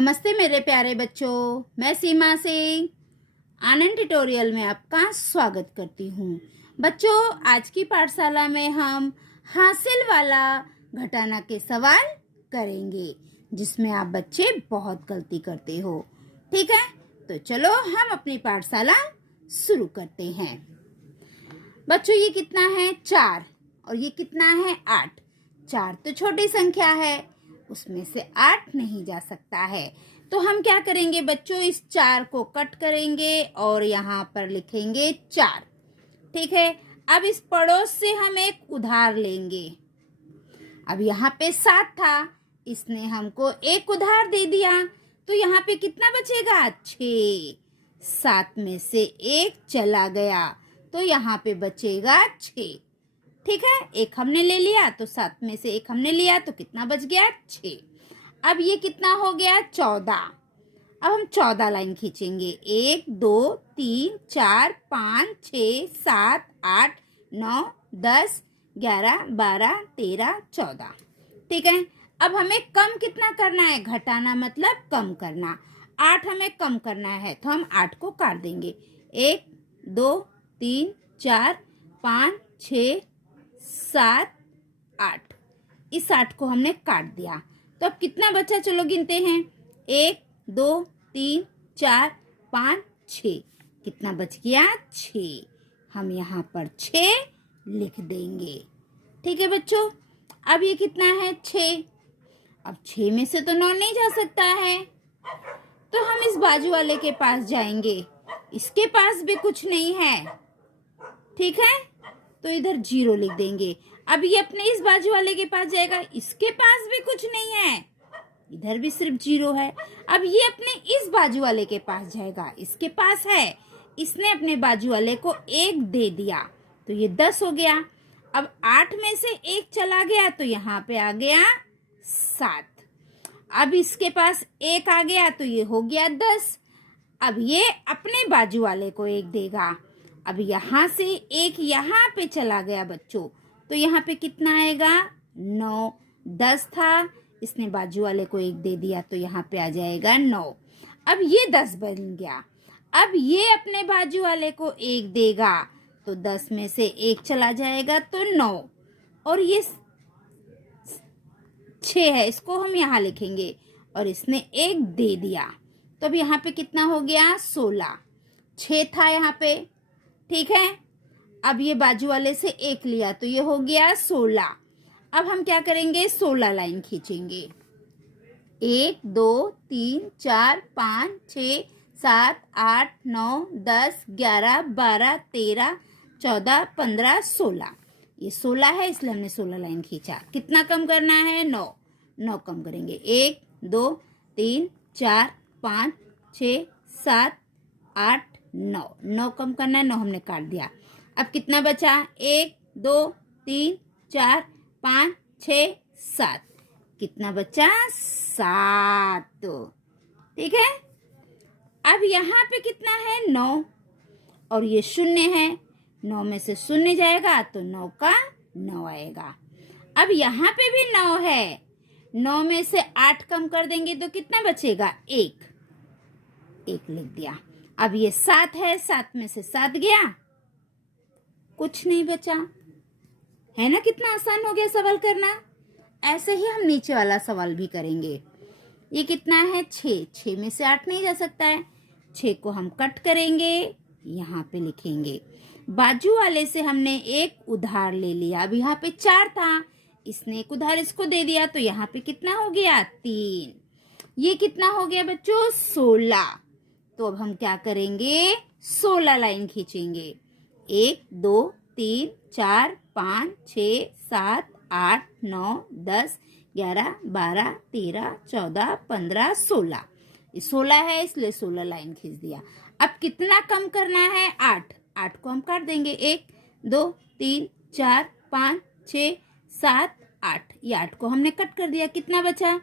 नमस्ते मेरे प्यारे बच्चों, मैं सीमा सिंह आनंद ट्यूटोरियल में आपका स्वागत करती हूँ। बच्चों, आज की पाठशाला में हम हासिल वाला घटाना के सवाल करेंगे, जिसमें आप बच्चे बहुत गलती करते हो। ठीक है, तो चलो हम अपनी पाठशाला शुरू करते हैं। बच्चों, ये कितना है? 4। और ये कितना है? 8। 4 तो छोटी संख्या है, उसमें से 8 नहीं जा सकता है। तो हम क्या करेंगे बच्चों? इस 4 को कट करेंगे और यहाँ पर लिखेंगे 4। ठीक है, अब इस पड़ोस से हम एक उधार लेंगे। अब यहाँ पे 7 था, इसने हमको एक उधार दे दिया, तो यहाँ पे कितना बचेगा? 6। 7 में से 1 चला गया, तो यहाँ पे बचेगा 6। ठीक है, 1 हमने ले लिया, तो 7 में से 1 हमने लिया, तो कितना बच गया? 6। अब ये कितना हो गया? 14। अब हम 14 लाइन खींचेंगे। 1 2 3 4 5 6 7 8 9 10 11 12 13 14। ठीक है, अब हमें कम कितना करना है? घटाना मतलब कम करना। 8 हमें कम करना है, तो हम 8 को काट देंगे। 1 2 3 4 5 6 7 8। इस 8 को हमने काट दिया, तो अब कितना बचा? चलो गिनते हैं। 1 2 3 4 5 6। कितना बच गया? 6। हम यहाँ पर 6 लिख देंगे। ठीक है बच्चों, अब ये कितना है? 6। अब 6 में से तो 9 नहीं जा सकता है, तो हम इस बाजू वाले के पास जाएंगे। इसके पास भी कुछ नहीं है। ठीक है, तो इधर 0 लिख देंगे। अब ये अपने इस बाजू वाले के पास जाएगा, इसके पास भी कुछ नहीं है, इधर भी सिर्फ 0 है। अब ये अपने इस बाजू वाले के पास जाएगा, इसके पास है, इसने अपने बाजू वाले को 1 दे दिया, तो ये 10 हो गया। अब 8 में से 1 चला गया, तो यहाँ पे आ गया 7। अब इसके पास 1 आ गया, तो ये हो गया 10। अब ये अपने बाजू वाले को 1 देगा। अब यहाँ से 1 यहाँ पे चला गया बच्चों, तो यहाँ पे कितना आएगा? 9। 10 था, इसने बाजू वाले को 1 दे दिया, तो यहाँ पे आ जाएगा 9। अब ये 10 बन गया। अब ये अपने बाजू वाले को 1 देगा, तो 10 में से 1 चला जाएगा, तो 9। और ये 6 है, इसको हम यहाँ लिखेंगे, और इसने 1 दे दिया, तो अब यहाँ पे कितना हो गया? 16। 6 था यहाँ पे। ठीक है, अब ये बाजू वाले से 1 लिया, तो ये हो गया 16। अब हम क्या करेंगे? 16 लाइन खींचेंगे। 1 2 3 4 5 6 7 8 9 10 11 12 13 14 15 16। ये 16 है, इसलिए हमने 16 लाइन खींचा। कितना कम करना है? 9। 9 कम करेंगे। 1 2 3 4 5 6 7 8 9। 9 कम करना है, 9 हमने काट दिया। अब कितना बचा? 1 2 3 4 5 6 7। कितना बचा? 7। ठीक है, अब यहाँ पे कितना है? 9, और ये 0 है। 9 में से 0 जाएगा, तो 9 का 9 आएगा। अब यहाँ पे भी 9 है। 9 में से 8 कम कर देंगे, तो कितना बचेगा? 1 लिख दिया। अब ये 7 है, 7 में से 7 गया, कुछ नहीं बचा। है ना, कितना आसान हो गया सवाल करना। ऐसे ही हम नीचे वाला सवाल भी करेंगे। ये कितना है? 6। 6 में से 8 नहीं जा सकता है, 6 को हम कट करेंगे, यहाँ पे लिखेंगे। बाजू वाले से हमने 1 उधार ले लिया। अब यहाँ पे 4 था, इसने 1 उधार इसको दे दिया, तो यहाँ पे कितना हो गया? 3। ये कितना हो गया बच्चों? 16। तो अब हम क्या करेंगे? 16 लाइन खींचेंगे। 1 2 3 4 5 6 7 8 9 10 11 12 13 14 15 16। ये 16 है, इसलिए 16 लाइन खींच दिया। अब कितना कम करना है? 8। 8 को हम काट देंगे। 1 2 3 4 5 6 7 8। ये 8 को हमने कट कर दिया। कितना बचा?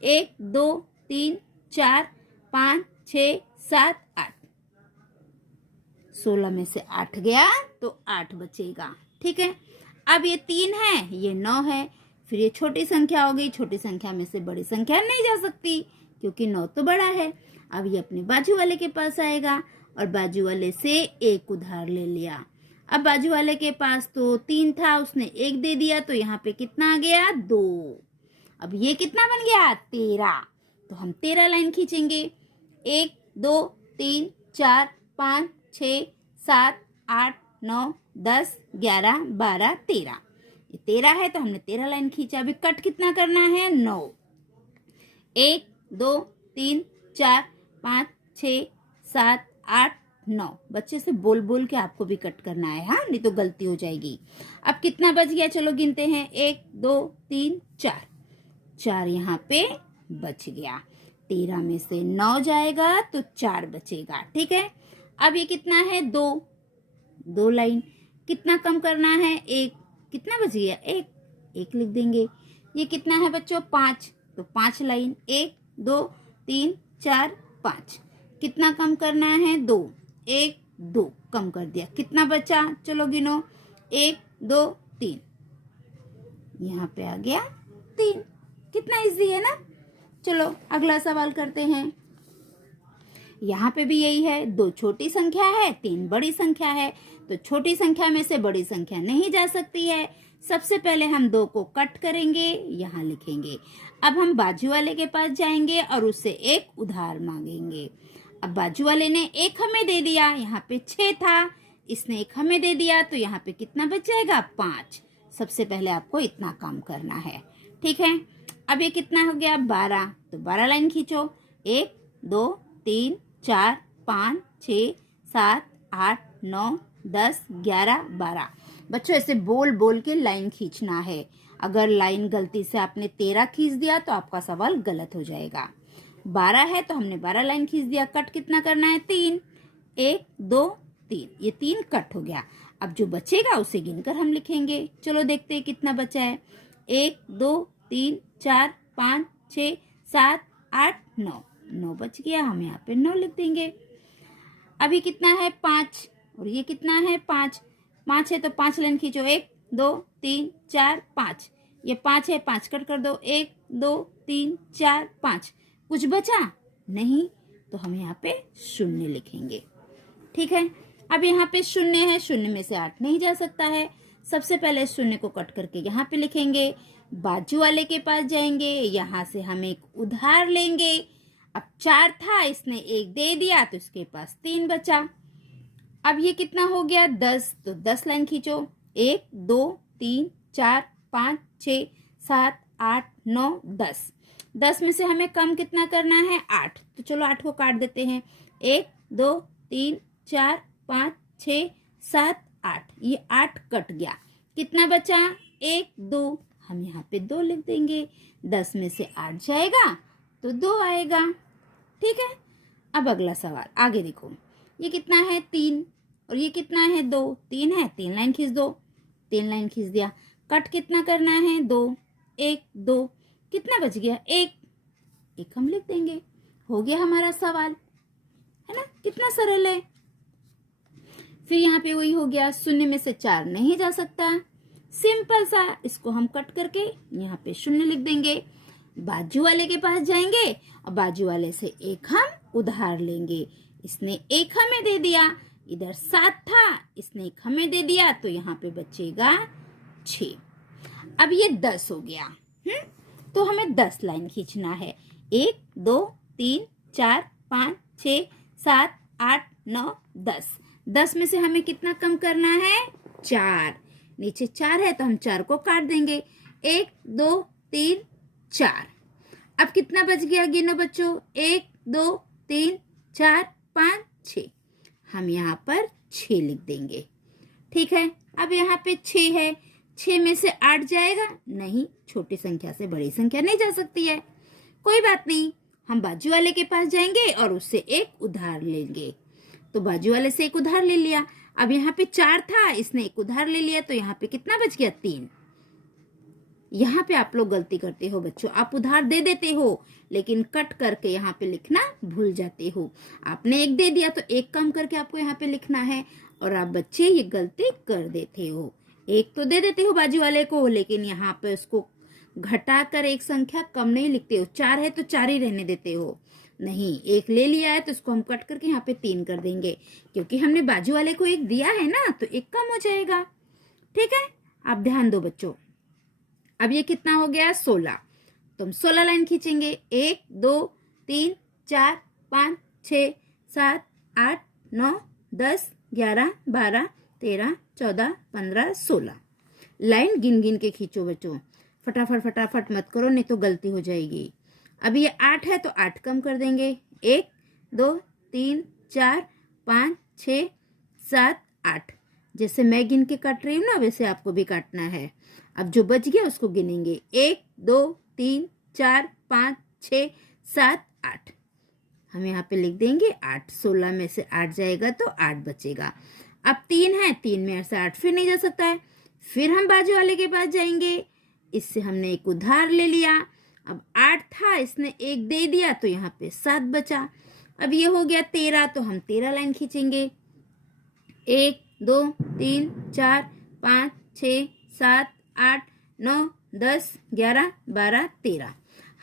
1 2 3 4 5 6 7 8। 16 में से 8 गया, तो 8 बचेगा। ठीक है, अब ये 3 है, ये 9 है, फिर ये छोटी संख्या हो गई। छोटी संख्या में से बड़ी संख्या नहीं जा सकती, क्योंकि 9 तो बड़ा है। अब ये अपने बाजू वाले के पास आएगा और बाजू वाले से 1 उधार ले लिया। अब बाजू वाले के पास तो 3 था, उसने 1 दे दिया, तो यहाँ पे कितना आ गया? 2। अब ये कितना बन गया? 13। तो हम 13 लाइन खींचेंगे। 1 2 3 4 5 6 7 8 9 10 11 12 13। ये 13 है तो हमने 13 लाइन खींचा। अभी कट कितना करना है? 9। 1 2 3 4 5 6 7 8 9। बच्चे से बोल बोल के आपको भी कट करना है, हाँ, नहीं तो गलती हो जाएगी। अब कितना बच गया? चलो गिनते हैं। 1 2 3 4। 4 यहाँ पे बच गया। 13 में से 9 जाएगा तो 4 बचेगा। ठीक है। अब ये कितना है? 2 लाइन। कितना कम करना है? 1। कितना बच गया? 1 लिख देंगे। ये कितना है बच्चों? 5। तो 5 लाइन। 1 2 3 4 5। कितना कम करना है? 2। 1 2 कम कर दिया। कितना बचा? चलो गिनो। 1 2 3। यहाँ पे आ गया 3। कितना इजी है ना। चलो अगला सवाल करते हैं। यहाँ पे भी यही है। 2 छोटी संख्या है, 3 बड़ी संख्या है। तो छोटी संख्या में से बड़ी संख्या नहीं जा सकती है। सबसे पहले हम 2 को कट करेंगे, यहाँ लिखेंगे। अब हम बाजू वाले के पास जाएंगे और उससे 1 उधार मांगेंगे। अब बाजू वाले ने 1 हमें दे दिया, यहाँ पे 6 था, इसने 1 हमें दे दिया, तो यहाँ पे कितना बच जाएगा? 5। सबसे पहले आपको इतना काम करना है। ठीक है। अब ये कितना हो गया? 12। तो 12 लाइन खींचो। 1 2 3 4 5 6 7 8 9 10 11 12। बच्चों ऐसे बोल बोल के लाइन खींचना है। अगर लाइन गलती से आपने 13 खींच दिया तो आपका सवाल गलत हो जाएगा। 12 है तो हमने 12 लाइन खींच दिया। कट कितना करना है? 3। 1 2 3। ये 3 कट हो गया। अब जो बचेगा उसे गिनकर हम लिखेंगे। चलो देखते हैं कितना बचा है। 1 2 3 4 5 6 7 8 9। 9 बच गया। हम यहाँ पे 9 लिख देंगे। अभी कितना है? 5। और ये कितना है? 5। 5 है तो 5 लाइन खींचो। 1 2 3 4 5। ये 5 है, 5 कट कर दो। 1 2 3 4 5। कुछ बचा नहीं, तो हम यहाँ पे 0 लिखेंगे। ठीक है। अब यहाँ पे 0 है, 0 में से 8 नहीं जा सकता है। सबसे पहले 0 को कट करके यहाँ पे लिखेंगे। बाजू वाले के पास जाएंगे, यहाँ से हम 1 उधार लेंगे। अब 4 था, इसने 1 दे दिया तो इसके पास 3 बचा। अब ये कितना हो गया? 10। तो 10 लाइन खींचो। 1 2 3 4 5 6 7 8 9 10। 10 में से हमें कम कितना करना है? 8। तो चलो 8 को काट देते हैं। 1 2 3 4 5 6 7 8। ये 8 कट गया। कितना बचा? 1 2। हम यहाँ पे 2 लिख देंगे। 10 में से 8 जाएगा तो 2 आएगा। ठीक है। अब अगला सवाल आगे देखो। ये कितना है? 3। और ये कितना है? 2। 3 है, 3 लाइन खींच दो। 3 लाइन खींच दिया। कट कितना करना है? 2 1 2। कितना बच गया? 1 हम लिख देंगे। हो गया हमारा सवाल, है ना। कितना सरल है। फिर यहाँ पे वही हो गया। 0 में से 4 नहीं जा सकता। सिंपल सा, इसको हम कट करके यहाँ पे 0 लिख देंगे। बाजू वाले के पास जाएंगे और बाजू वाले से 1 हम उधार लेंगे। इसने 1 हमें दे दिया, इधर 7 था, इसने 1 हमें दे दिया, तो यहाँ पे बचेगा 6। अब ये 10 हो गया। तो हमें 10 लाइन खींचना है। 1 2 3 4 5 6 7 8 9 10। 10 में से हमें कितना कम करना है? 4। नीचे 4 है तो हम 4 को काट देंगे। 1 2 3 4। अब कितना बच गया? गिनो बच्चों। 1 2 3 4 5 6। हम यहाँ पर 6 लिख देंगे। ठीक है। अब यहाँ पे 6 है, 6 में से 8 जाएगा नहीं। छोटी संख्या से बड़ी संख्या नहीं जा सकती है। कोई बात नहीं, हम बाजू वाले के पास जाएंगे और उससे 1 उधार लेंगे। तो बाजू वाले से 1 उधार ले लिया। अब यहाँ पे 4 था, इसने 1 उधार ले लिया, तो यहाँ पे कितना बच गया? 3। यहाँ पे आप लोग गलती करते हो बच्चों। आप उधार दे देते हो लेकिन कट करके यहाँ पे लिखना भूल जाते हो। आपने 1 दे दिया तो 1 कम करके आपको यहाँ पे लिखना है, और आप बच्चे ये गलती कर देते हो। 1 तो दे देते हो बाजू वाले को, लेकिन यहाँ पे उसको घटाकर एक संख्या कम नहीं लिखते हो। 4 है तो 4 ही रहने देते हो, नहीं, 1 ले लिया है तो इसको हम कट करके यहाँ पे 3 कर देंगे, क्योंकि हमने बाजू वाले को 1 दिया है ना, तो 1 कम हो जाएगा। ठीक है, आप ध्यान दो बच्चों। अब ये कितना हो गया? 16। तो हम 16 लाइन खींचेंगे। 1 2 3 4 5 6 7 8 9 10 11 12 13 14 15 16 लाइन गिन गिन के खींचो बच्चों। फटाफट फटाफट मत करो, नहीं तो गलती हो जाएगी। अब ये 8 है तो 8 कम कर देंगे। 1 2 3 4 5 6 7 8। जैसे मैं गिन के काट रही हूँ ना, वैसे आपको भी काटना है। अब जो बच गया उसको गिनेंगे। 1 2 3 4 5 6 7 8। हम यहाँ पे लिख देंगे 8। 16 में से 8 जाएगा तो 8 बचेगा। अब 3 है, 3 में से 8 फिर नहीं जा सकता है। फिर हम बाजू वाले के पास जाएंगे। इससे हमने एक उधार ले लिया। अब 8 था, इसने 1 दे दिया तो यहाँ पे 7 बचा। अब ये हो गया 13, तो हम 13 लाइन खींचेंगे। 1 2 3 4 5 6 7 8 9 10 11 12 13।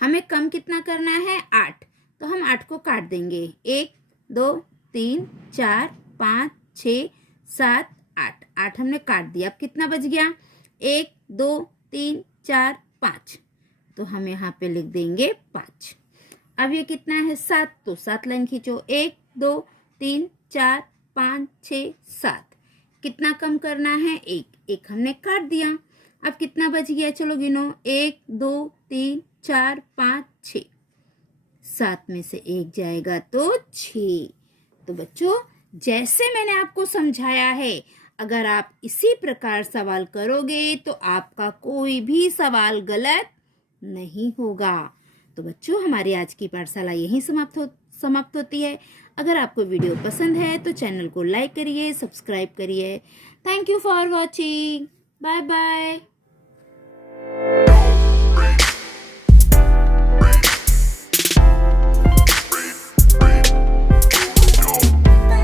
हमें कम कितना करना है? 8। तो हम 8 को काट देंगे। 1 2 3 4 5 6 7 8। 8 हमने काट दिया। अब कितना बच गया? 1 2 3 4 5। तो हम यहाँ पे लिख देंगे 5। अब ये कितना है? 7। तो 7 लाइन खींचो। 1 2 3 4 5 6 7। कितना कम करना है? 1। 1 हमने काट दिया। अब कितना बच गया? चलो गिनो। 1 2 3 4 5 6। 7 में से 1 जाएगा तो 6। तो बच्चों, जैसे मैंने आपको समझाया है, अगर आप इसी प्रकार सवाल करोगे तो आपका कोई भी सवाल गलत नहीं होगा। तो बच्चों, हमारी आज की पाठशाला यहीं समाप्त होती है। अगर आपको वीडियो पसंद है तो चैनल को लाइक करिए, सब्सक्राइब करिए। Thank you for watching. Bye bye.